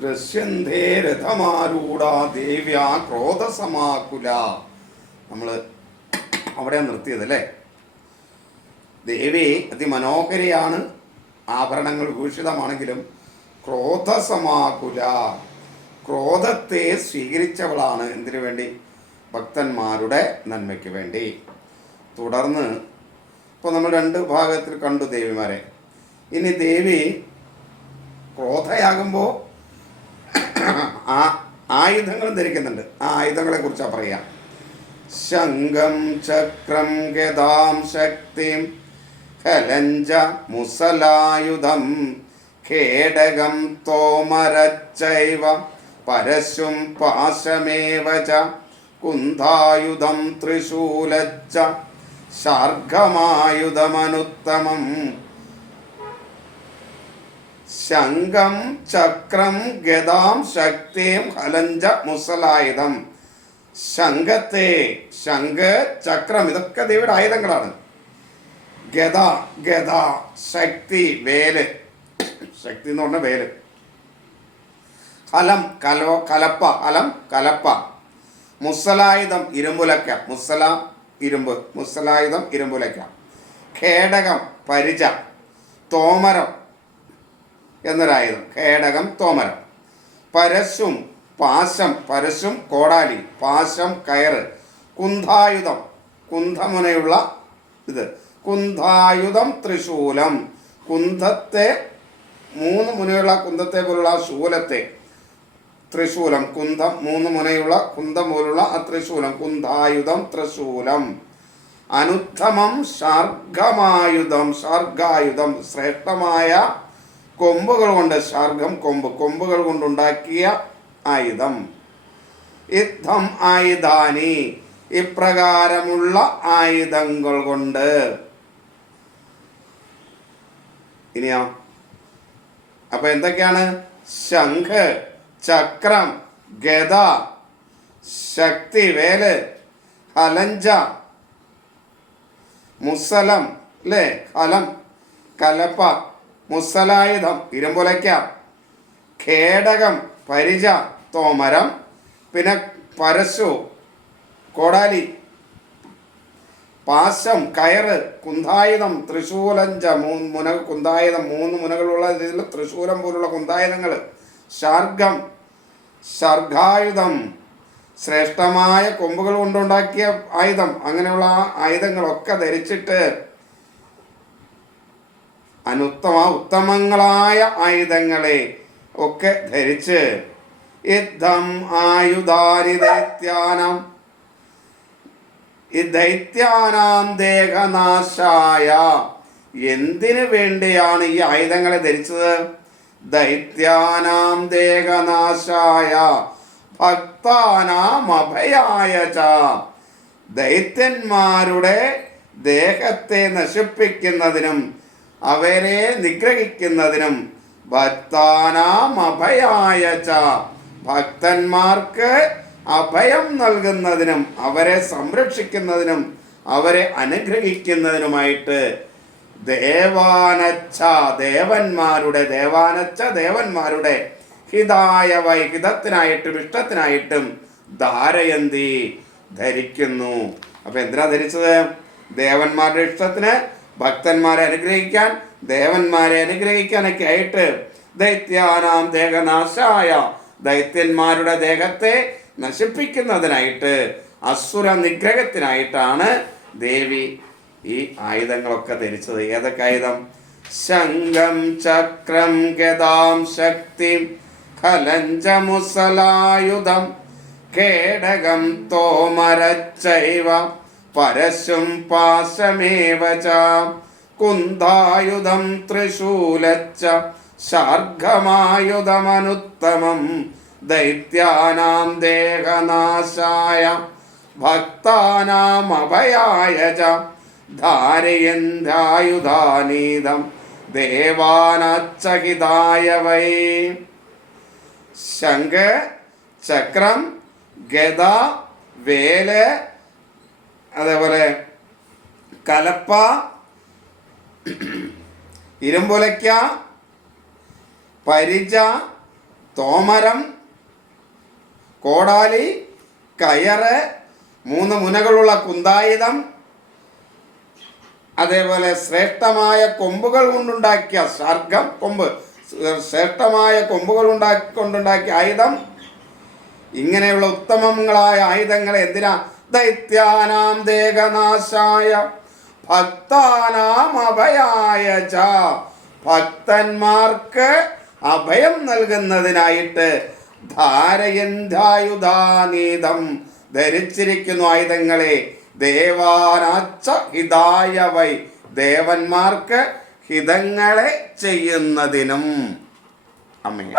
ദൃശ്യന്തേ ദേവ്യാ ക്രോധസമാകുല. നമ്മൾ അവിടെ നിർത്തിയത് അല്ലേ? ദേവി അതിമനോഹരിയാണ്. ആഭരണങ്ങൾ ഭൂഷിതമാണെങ്കിലും ക്രോധസമാകുല. ക്രോധത്തെ സ്വീകരിച്ചവളാണ് എന്തിനു വേണ്ടി? ഭക്തന്മാരുടെ നന്മയ്ക്ക് വേണ്ടി. തുടർന്ന് ഇപ്പോൾ നമ്മൾ രണ്ട് ഭാഗത്തിൽ കണ്ടു ദേവിമാരെ. ഇനി ദേവി ക്രോധയാകുമ്പോൾ ആ ആയുധങ്ങളും ധരിക്കുന്നുണ്ട്. ആ ആയുധങ്ങളെ കുറിച്ചാണ് പറയാം ശംഖം ചക്രം ഗതാം ശക്തിം കലഞ്ച മുസലായുധം ഖേടകം തോമരച്ചൈവ പരശും പാശമേവ ച കുന്ധായുധം ത്രിശൂലച്ച ശാർഘമായുധമനുത്തമം ശംഖം ചക്രം ഗതാം ശക്തിയും ഹലഞ്ച മുസലായുധം. ശംഖത്തെ ശംഖ് ചക്രം ഇതൊക്കെ ദേവിയുടെ ആയുധങ്ങളാണ്. ഗത ഗത ശക്തി വേൽ. ശക്തി എന്ന് പറഞ്ഞ വേൽ. ഹലം കലോ കലപ്പ ഹലം കലപ്പ. മുസലായുധം ഇരുമ്പുലക്ക. മുസല ഇരുമ്പ്. മുസലായുധം ഇരുമ്പുലക്ക. ഖേടകം പരിച. തോമരം എന്നൊരായുധം. ഖേടകം തോമരം. പരശും പാശം പരശും കോടാലി പാശം കയറ് കുന്ധായുധം കുന്ധമുനയുള്ള ഇത്. കുന്ധായുധം ത്രിശൂലം. കുന്ധത്തെ മൂന്ന് മുനയുള്ള കുന്തത്തെ പോലുള്ള ശൂലത്തെ ത്രിശൂലം. കുന്തം മൂന്ന് മുനയുള്ള കുന്തം പോലുള്ള ആ ത്രിശൂലം. കുന്ധായുധം ത്രിശൂലം. അനുദ്ധമം ശാർഗമായുധം. ശാർഗായുധം ശ്രേഷ്ഠമായ കൊമ്പുകൾ കൊണ്ട് ശാർഗം കൊമ്പ് കൊമ്പുകൾ കൊണ്ടുണ്ടാക്കിയ ആയുധം. യുദ്ധം ആയുധാനി. ഇപ്രകാരമുള്ള ആയുധങ്ങൾ കൊണ്ട്. ഇനിയോ? അപ്പൊ എന്തൊക്കെയാണ്? ശംഖ് ചക്രം ഗത ശക്തി വേൽ ഹലഞ്ച മുസലം അല്ലേ ഹലം കലപ്പ മുസലായുധം ഇരുമ്പുലയ്ക്ക ഖേടകം പരിച തോമരം പിന്നെ പരശു കോടാലി പാശം കയറ് കുന്തായുധം തൃശൂലഞ്ച മൂന്ന് മുന കുന്തായുധം മൂന്ന് മുനകളുള്ള ഇതിൽ തൃശൂലം പോലുള്ള കുന്തായുധങ്ങൾ. ശാർഗം ശർഗായുധം ശ്രേഷ്ഠമായ കൊമ്പുകൾ കൊണ്ടുണ്ടാക്കിയ ആയുധം അങ്ങനെയുള്ള ആയുധങ്ങളൊക്കെ ധരിച്ചിട്ട് അനുത്തമ ഉത്തമങ്ങളായ ആയുധങ്ങളെ ഒക്കെ ധരിച്ച് യുദ്ധം ആയുധാരി ദൈത്യാനം ഈ ദൈത്യാനാം ദേഹനാശായ. എന്തിനു വേണ്ടിയാണ് ഈ ആയുധങ്ങളെ ധരിച്ചത്? ദൈത്യാനാം ദേഹനാശായ. ഭക്താനാം അഭയായ ദൈത്യന്മാരുടെ ദേഹത്തെ നശിപ്പിക്കുന്നതിനും അവരെ നിഗ്രഹിക്കുന്നതിനും ഭക്താനാം അഭയായ ഭക്തന്മാർക്ക് അഭയം നൽകുന്നതിനും അവരെ സംരക്ഷിക്കുന്നതിനും അവരെ അനുഗ്രഹിക്കുന്നതിനുമായിട്ട് ദേവാനച്ച ദേവന്മാരുടെ ദേവാനച്ച ദേവന്മാരുടെ ഹിതായ വൈഹിതത്തിനായിട്ടും ഇഷ്ടത്തിനായിട്ടും ധാരയന്തി ധരിക്കുന്നു. അപ്പൊ എന്തിനാ ധരിച്ചത്? ദേവന്മാരുടെ ഇഷ്ടത്തിന് ഭക്തന്മാരെ അനുഗ്രഹിക്കാൻ ദേവന്മാരെ അനുഗ്രഹിക്കാനൊക്കെ ആയിട്ട് ദൈത്യാനാം ദേഹനാശായ ദൈത്യന്മാരുടെ ദേഹത്തെ നശിപ്പിക്കുന്നതിനായിട്ട് അസുര നിഗ്രഹത്തിനായിട്ടാണ് ദേവി ഈ ആയുധങ്ങളൊക്കെ ധരിച്ചത്. ഏതൊക്കെ ആയുധം? ശംഖം ചക്രം ഗതാം ശക്തി ഖലഞ്ചമുസലായുധം കേടകം തോമരച്ചൈവ പരശും പാശമേവ ച. കുന്ധായുധം ത്രിശൂലച്ച ശാർഘമായുധമനുത്തമം ദൈത്യാനാം ദേഹനാശായ ഭക്താനാം അഭയായ ച. ധാരയന്ധായുധാനീതം ദേവാനച്ചഹിതായ വൈ ശംഖ് ചക്രം ഗദ വേൽ അതേപോലെ കലപ്പ ഇരുമ്പുലയ്ക്ക പരിച തോമരം കോടാലി കയറ് മൂന്ന് മുനകളുള്ള കുന്തായുധം അതേപോലെ ശ്രേഷ്ഠമായ കൊമ്പുകൾ കൊണ്ടുണ്ടാക്കിയ സർഗം കൊമ്പ് ശ്രേഷ്ഠമായ കൊമ്പുകൾ ഉണ്ടാക്കി കൊണ്ടുണ്ടാക്കിയ ആയുധം ഇങ്ങനെയുള്ള ഉത്തമങ്ങളായ ആയുധങ്ങളെ എന്തിനാ ദൈത്യാനാം ദേഹനാശായ ഭക്താനാം അഭയായ ച. ഭക്തന്മാർക്ക് അഭയം നൽകുന്നതിനായിട്ട് ധാരയന്ധായുധാനീതം ധരിച്ചിരിക്കുന്നു ആയുധങ്ങളെ. ദേവാനാച്ച ഹിതായ വൈ. ദേവന്മാർക്ക് ഹിതങ്ങളെ ചെയ്യുന്നതിനും അമ്മയെ